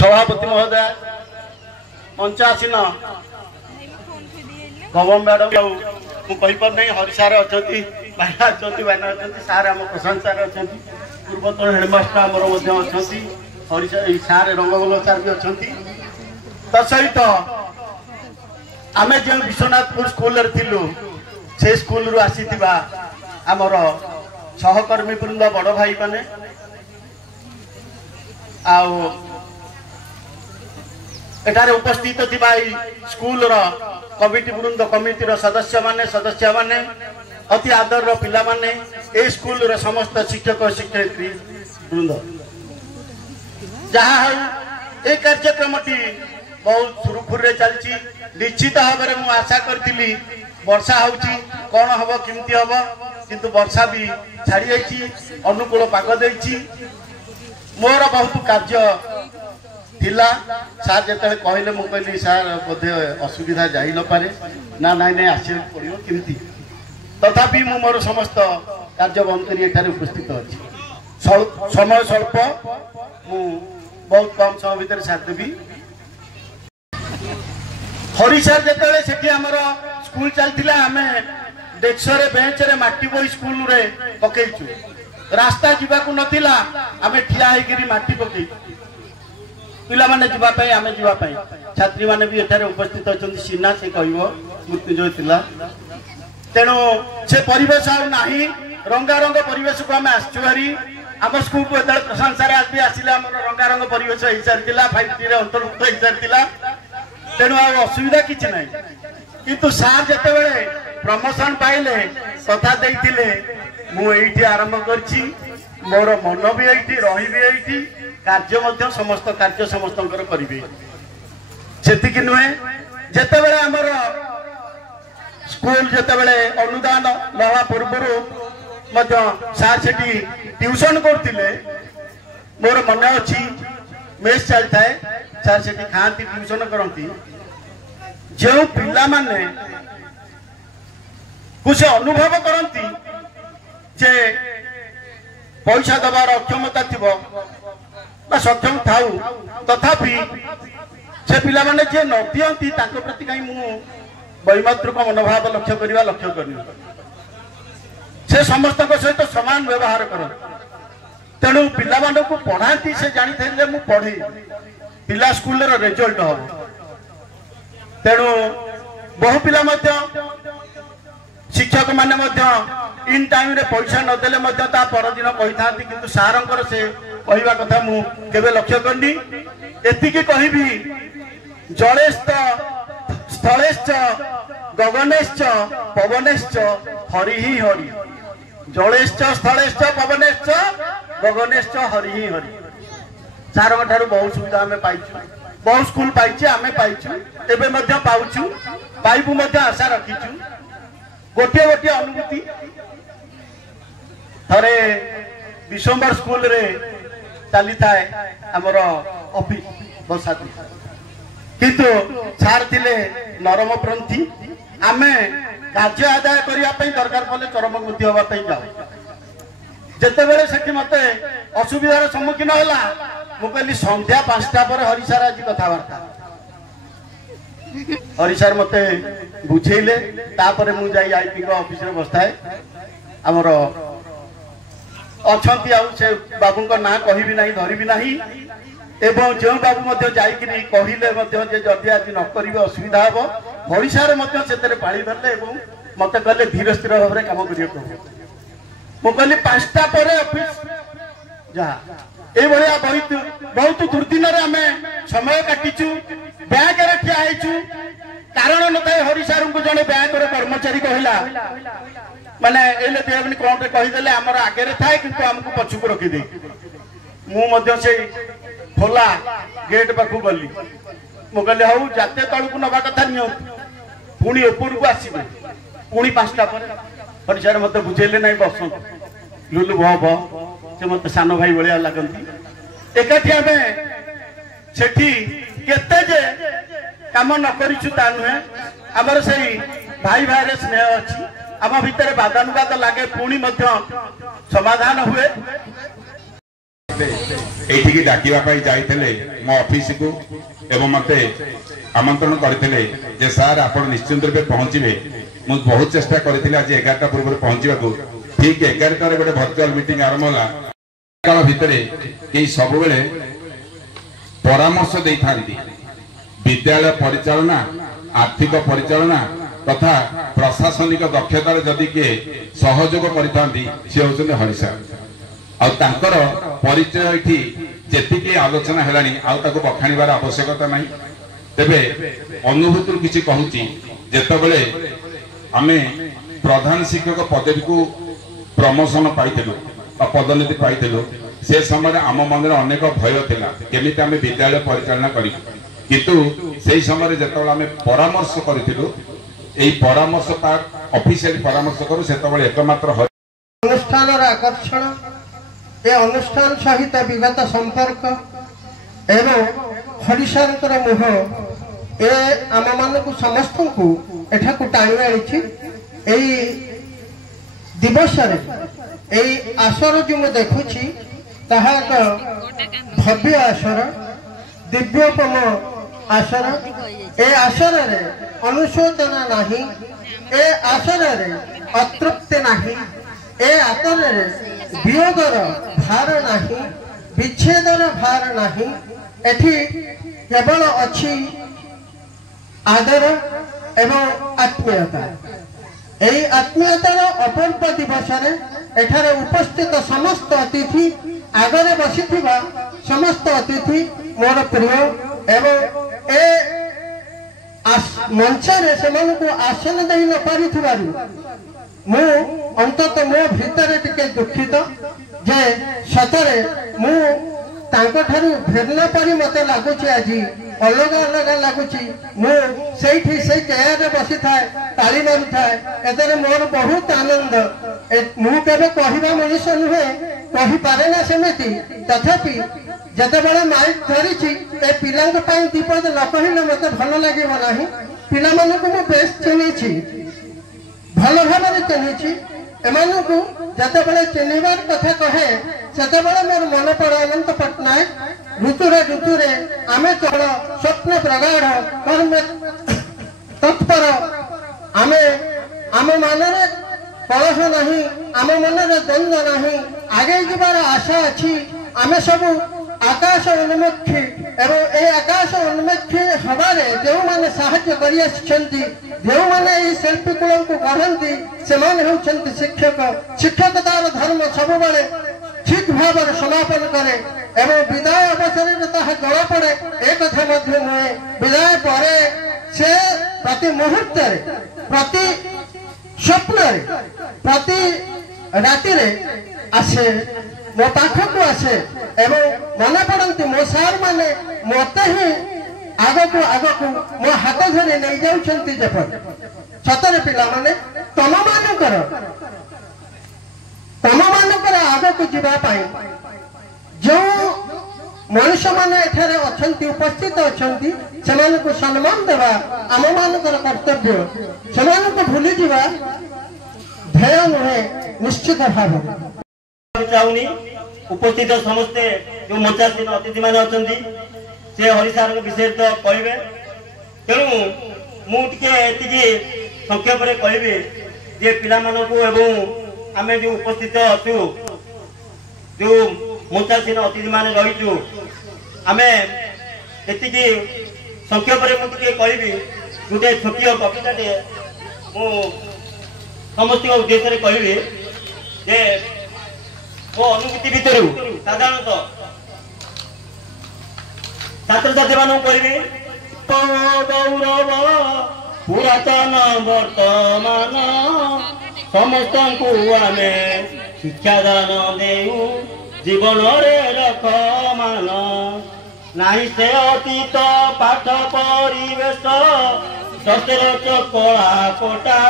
सभापति महोदय पंचासीन गवम मैडम मुझपर नहीं हरिसार अच्छा भाईना अच्छा भाईना अच्छा सार आम प्रशांत सार अच्छा पूर्वतन हेडमास्टर आमर हरिसार सार रंगबल सार भी अच्छा तसहित आम जो विश्वनाथपुर स्कूल थिलु से स्कूल रु आसी आमर सहकर्मी वृंद बड़ भाई माने एठारे उपस्थित थी स्कूल कमिटी वृंद कमिटी सदस्य माने अति आदर पिला माने ए स्कूल समस्त शिक्षक शिक्षयित्री वृंद जहाँ ए कार्यक्रम बहुत सुरुखुर चलती निश्चित भाव में मुझे आशा करी वर्षा होची कौन हम किमती हम किंतु वर्षा भी छाड़ी जाइए अनुकूल पाग देछि मोर बहुत कार्य थिला सार जो कहले मुझे कहली सार बोधे असुविधा जाई न पारे ना नाई नाई आसे पड़ो किमती तथापि मु मोर समस्त कार्य बंद कर उपस्थित अच्छी समय स्वल्प मु बहुत कम समय भितर सार देवी हरिसार जो आमर स्कूल चलता आम डेस्क बेंच रे माटी बोई स्कूल रे पकईचु रास्ता जीवाकू नथिला आमे ठिया होकर माटी पकई पिला माने जीवाई आमे जीवाई छात्री माने भी एठारे उपस्थित अच्छा सीना से कह मृत्युंजय थिला तेणु से परिवेश नाही रंगारंग परिवेश को आम आसुरी आम स्कूल को जो प्रशांत सार आसिले आम रंगारंग परिवेश हो सारी 5T रे अंतर्भुक्त हो सारी तेणु असुविधा किसी ना किंतु सार जिते बड़े प्रमोशन पाइले कथा देते मुझे आरंभ करछि मोर मन भी ये रही कार्य समस्त कार्य समस्त करेंगे से नुहे जिते बड़े आमर स्कूल जिते बड़े अनुदान लवा पूर्व सार से ट्यूशन करते मोर मन अच्छी मेस चलता है सार से खाती ट्यूशन करती जो पिला माने कुछ अनुभव करती जे पैसा दबार अक्षमता थी सक्षम थाऊ तथापि से पिला माने जे न दियंती ताको प्रति कहीं मु वैमात्रिक मनोभाव लक्ष्य करनी से समस्त सहित समान व्यवहार कर तेणु पिला मानक को पढ़ाती से जानी थे मु पढ़े पिला स्कूल रिजल्ट हम तेणु बहु पिला शिक्षक माने इन टाइम रे पैसा नदेले ता परदिन कही था कि सारंकर से कहवा कथा मु केबे लक्ष्य करनी एतिकी कहबी जलेश्च स्थलेश्च गगनेश्च पवनेश्च हरि ही हरि जलेश्च स्थलेश्च पवनेश्च गगनेश्च हरि ही हरि सारंग ठारू बहुत सुविधा आम पाइछु बहुत स्कूल पाइछे आमे पाइछु एबे मध्य पाउछु पाइबु मध्य आशा रखिछु गोटे गोटे अनुभूति थरे विश्वम्बर स्कूल रे चली थाए आमर ऑफिस बसा किंतु सार थिले नरम प्रंथी आमे कार्य आदाय करिया पई दरकार पले चरम गति होबा पई जाऊ जेते बेले सेठी मते असुविधार सम्मुखीन होला मु कहली संध्या 5टा पर हरिसार आज कथबार्ता हरिसार मते बुझेले तापर मु जाई आईपी को ऑफिस रे बसताए हमर अछंती आ से बाबू को ना कहिबी नाही धरिबी नाही एवं जो बाबू मध्य जाई कि कहिले मध्य जे जदी आज न करिवे असुविधा हो हरिसार मध्य सेतरे पानी धरले एवं मते कहले धीर स्थिर भाव रे काम करियो मु कहली 5टा पर ऑफिस जा ए भलिया बहुत दुर्दिन आम समय काटिचु बैंक रे ठिया होइछु कारण न थाए हरिसार को जने बैंक रे कर्मचारी कहला माने एले देवनी कोन रे कहिदेले हमर आगे रे थाए किंतु हमको पछुक रखि दे मु मध्य से खोला गेट पाखु गली मु कहले हौ जाते तळकु नबा कथा नियो पुणी ऊपर को आसीबे पुणी 5टा पर हरिसार मते बुझेले नाही बसंत लुलु भव से मत सान भाई भाया लगती एकाठी आम सेठी केते जे काम न करिछु ता नुहे हमर से भाई भाई स्नेह अच्छी आम भितर बादानुबाद लगे पुणी समाधान हुए। एठी डाकिबा जाइए मो ऑफिस को एवं मते आमंत्रण करते जे सार आप निश्चिंत रूप पहुंचे मुझे बहुत चेष्टा करी आज 11टा पूर्व पहुंचा ठीक 11टार गोटे भर्चुआल मीटिंग आरंभ होला काल भितर कई सब बेले परामर्श दे था विद्यालय परिचालना आर्थिक परिचालना तथा प्रशासनिक दक्षतार जदि किए सहयोग करि सी होउछन्ते हरिसा आर परिचय ये आलोचना हेलानी आउ बखाणीबार आवश्यकता नहीं तेबे अनुभूति किसी कहूची जेतेबेले आमे प्रधान शिक्षक पदवी को प्रमोशन पाइलु पदोन्नति पाइलु से समय आम मन में अनेक भय थिला केमिति आमे विद्यालय परिचालना करी किंतु से समय जेतेबेले आमे परामर्श करिथिलु एई परामर्श पार्ट ऑफिशियल परामर्श करू सेतेबेले एकमात्र अनुष्ठान आकर्षण ए अनुष्ठान सहित विगत संपर्क एवं हरिशंकर मुह ए आम मान को समस्त को एठा को टाणी आनी दिवस आसर जो मुझे देखुची ताहा एक भव्य आसर दिव्योपम आसर ए आसर रे अनुशोचना नहीं ए आसर रे अतृप्ति नहीं ए आसर रे वियोगर भार नहीं विच्छेदर भार नहीं एठी केवल अच्छी आदर एवं आत्मीयता यही आत्मीयतार अपूर्व दिवस एठारे उपस्थित समस्त अतिथि आगरे बसी समस्त अतिथि मोर प्रिय एवं ए मंचरे से आसन दे न पारि मु अंतत मो भितर टिके दुखित जे सतरे मु तांको ठारू फेरला परी मते लागुची आज अलग अलग लागुची मु सेठी से चेयर रे बसी थाए ताली मारू थाए एतरे मोर बहुत आनंद मु केबे कहिबा मनुष्य नुहे कहि पारे ना सेमिति तथापि जते बडा माइक धरिची ए पिलांक पई दीपद न कहिले मते भलो लागिबो नाही पिला मानको मु बेस चिनिछि भलो भाबरे चिनिछि एमानकु जते बडा चिनिबार कथा कहे सेते बडा मोर मन पड़े अनंत पटनायक ऋतुरे आमे चल स्वप्न प्रगाढ़ कर्म तत्पर आमे आम मनरे कलह नहीं आम मनरे द्वंद्व नहीं आगे जीवार आशा अच्छी आमे सब आकाश उन्मुखी एवं ए आकाश उन्मुखी हबारे जो माने साहाय्य करि आछंती जो माने ई शिल्पी कुल को गढ़ंती से माने होछंती शिक्षक शिक्षकतार धर्म सब बेले ठीक भाव समापन करे एवं विदाय अवसर में ताहा जड़ा पड़े एक कथा मध्य नुहे विदाय परे से प्रति मुहूर्त प्रति स्वप्न प्रति राति आसे मो पाखक आसे एवं मन पड़ती मो सार माने मत ही आग को मो हाथ धरी नहीं जाउछंती जपर सतरे पिला माने तम मानकर आग को जीवा पाई जो मनुष्य माने एठारे अछंती उपस्थित अछंती सेमान को सम्मान देवा आम मानकर कर्तव्य सेमान को भूली जीवा ध्येय नुहे निश्चित भाव चाहूनी उपस्थित समस्ते जो मंचासीन अतिथि मान अच्छा से हरिसार विषय तो कहे तेणु मुझे संक्षेप कहि जे पिला आम जो उपस्थित अच्छु जो मंचासीन अतिथि मान रहीचु आम एति संक्षेप मुझे कहि गोटे छोटिया कविताटे समस्त उद्देश्य कहि जे मो अनुभूति भितर साधारणतः छात्र छात्री मान कहि गौरव पुरातन वर्तमान समस्त को आम शिक्षादान देऊ जीवन रे रख मान नाही से अतीत पाठ परिवेश दशरथ कला कोटा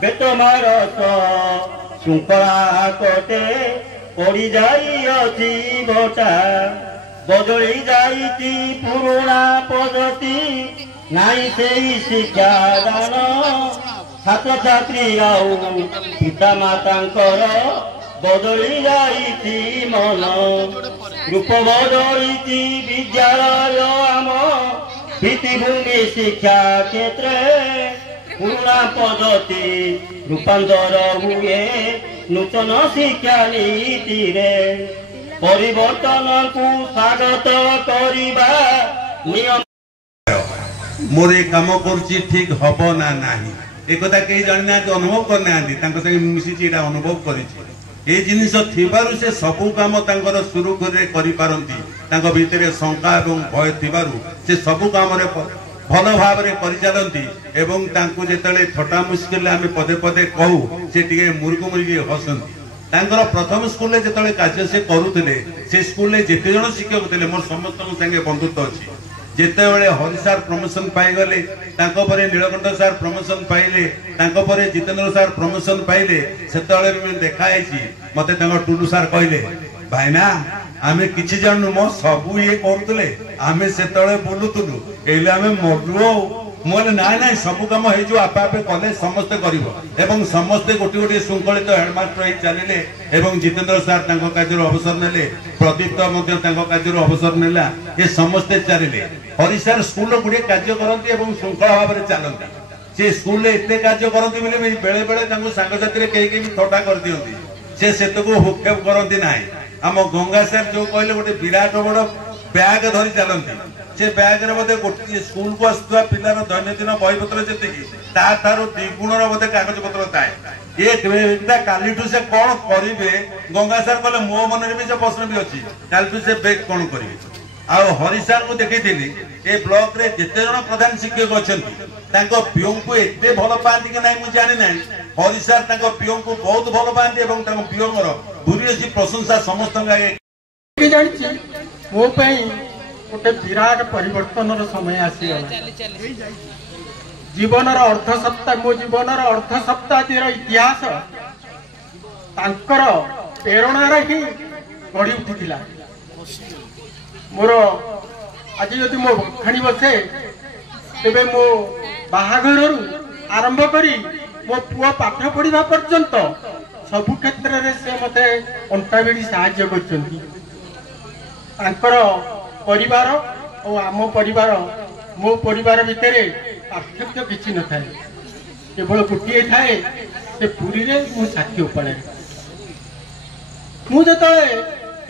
बेतमार शृंखला कोटे पड़ी जाई भटा बदली जाई पुराणा पद्धति नाई से शिक्षा दान छात्र छात्री आउ पिता माता बदली जाई मन रूप बदलिची विद्यालय आम भित्तिभूमि शिक्षा क्षेत्र पुराणा पद्धति रूपांतर हुए नूतन शिक्षा नीति रे परिवर्तन को स्वागत करिबा नियम मोर ये काम करुच्ची ठीक हम ना नहीं एक कहीं जानी ना अनुभव करना मिसी अनुभव कर जिनस थिबारु से सबु काम सुरुखुरी कर भितर शंका और भय थिबारु से सबु काम भल भाव कर चलती एवं जिते थटा मुस्किल आम पदे पदे कहू से मुर्गु मुर्गी हसती प्रथम स्कूल जो कार्य से करुले से स्कूल जिते जन शिक्षक थे मोर समस्त संगे बंधुत्व अच्छी जिते बड़े हरि सार प्रमोशन पाईगले नीलकंठ सार प्रमोशन पाइले जितेंद्र सार प्रमोशन पाइले से देखाई मत टुलू सार कहले भाईना आमे किछि जानू मो सबू ये करुले आमे से बुलुतुलु एले आमे मरलु मोले नाई नाई सबू काम हे जो आपे आपे कले समस्ते करिवो एवं समस्ते गोटी गोटी शृंखलित हेडमास्टर हे चलिले एवं जितेंद्र सार तांको कार्य अवसर नेले प्रदीप्त मध्य तांको कार्य अवसर नेला ये समस्ते चलिले हरि सार स्कूल गुडे कार्य करंती एवं श्रृंखला भाव में चलंती से स्कूल एते कार्य करंती बोले बेले बेले तांको सांग साथी केही केही थोटा कर दियंती से सेतको हुकेप करंती नाही आम गंगा सार जो कहले गोटे विराट बड़ बैग धरी चलती से बैग बोधे गोटे स्कूल को आसुवा पिलार दैनंदिन बहीपत्र जी द्विगुण बोधे कागज पत्र थाए ये कालीठू से कौन करेंगे गंगा सार कहले मो मन में से प्रश्न भी अच्छी कालीठू से बैग कौन करेंगे आउ हरि सार को देखी ए ब्लॉक रे जिते जन प्रधान शिक्षक अच्छा पीओ को एत भल पाती कि ना मुझे जानी ना हरि सार पीओ को बहुत भल पाती पीओ भूरी प्रशंसा समस्त मो गोटे विराट परिवर्तन समय आसीगला जीवन अर्ध सप्ताह मो जीवन अर्ध सप्ताह इतिहास प्रेरणार ही गढ़ी उठी मोर आज यदि मो खाणी बसे तेबे मो बाहाघर आरंभ करी मो पुआ पाठ पढ़ा पर्यंत सबु क्षेत्र में से मते अंटा बेड़ी साहाय्य करछंती परिवार और आम परिवार मो परिवार भितर पार्थक्य किसी न थाए केवल गोटे थाए से पुरी रे मु साथी उपाड़े मुझे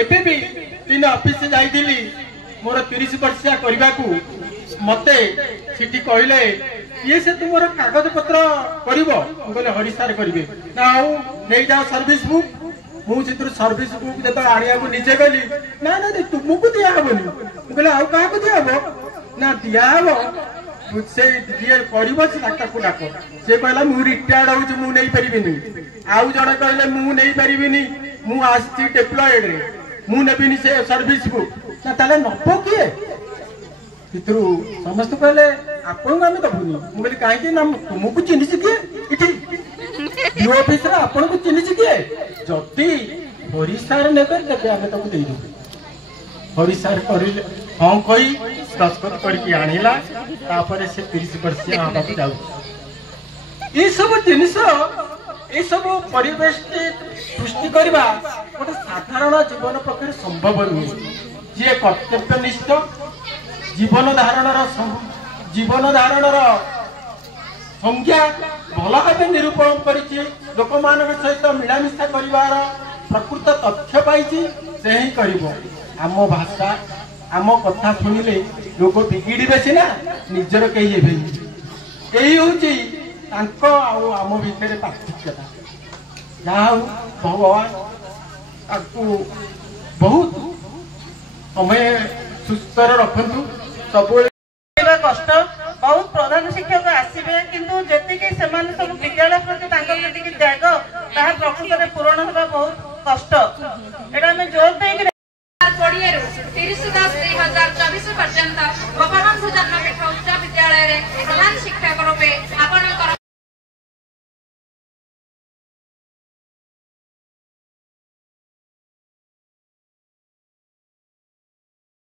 एबे भी तीन ऑफिस जाइली मोर 30 वर्षिया करने को मते सिटी कहले ये से तुम कागज पत्र कर हरि सार करेंगे ना आउ नहीं जाओ सर्विस बुक मुझे सर्विस बुक जो आने को निजे गली ना ना तुमको दिहबनी मुझे आउ क्या दिहब ना दिहब से जी कर डाक से कहला मु रिटायर्ड होउछ मु नहीं परिबिनी आउ जण कहले मु नहीं परिबिनी मु आसी डिप्लॉयड रे मु नेबिनी से सर्विस बुक ना ताले नपो किए भितरु समस्त कहले आपन आमे दबुनी मु कहली काहे कि ना तुमको चिन्हिस किए इठी डी ऑफिस रे आपन को चिन्हिस किए जति हरि सार नेबे तबे आमे तको देई दउ हरि सार करिले हां कहि दस्खत करके आनिला तापर से 30 वर्षिया आबाद जाउ ई सब जिनिस ए सब परिवेश सृष्टि करबा गोटे साधारण जीवन प्रकार संभव नुहे जी कर्तव्यनिष्ठ जीवन धारणर संज्ञा भल भाव निरूपण करिछि लोक मान सहित मिलामिशा करिवार प्रकृत तथ्य पाइछि से ही करिवो आम भाषा आम कथा शुणिले लोक बिगिड़े सीना निजर कही यही हूँ आम भितर पार्थक्यता जहाँ भगवान आपको बहुत समय सुस्थ रखु सब कष्ट बहुत प्रधान शिक्षक आसवे किंतु जी सब विद्यालय प्रति त्याग प्रकृत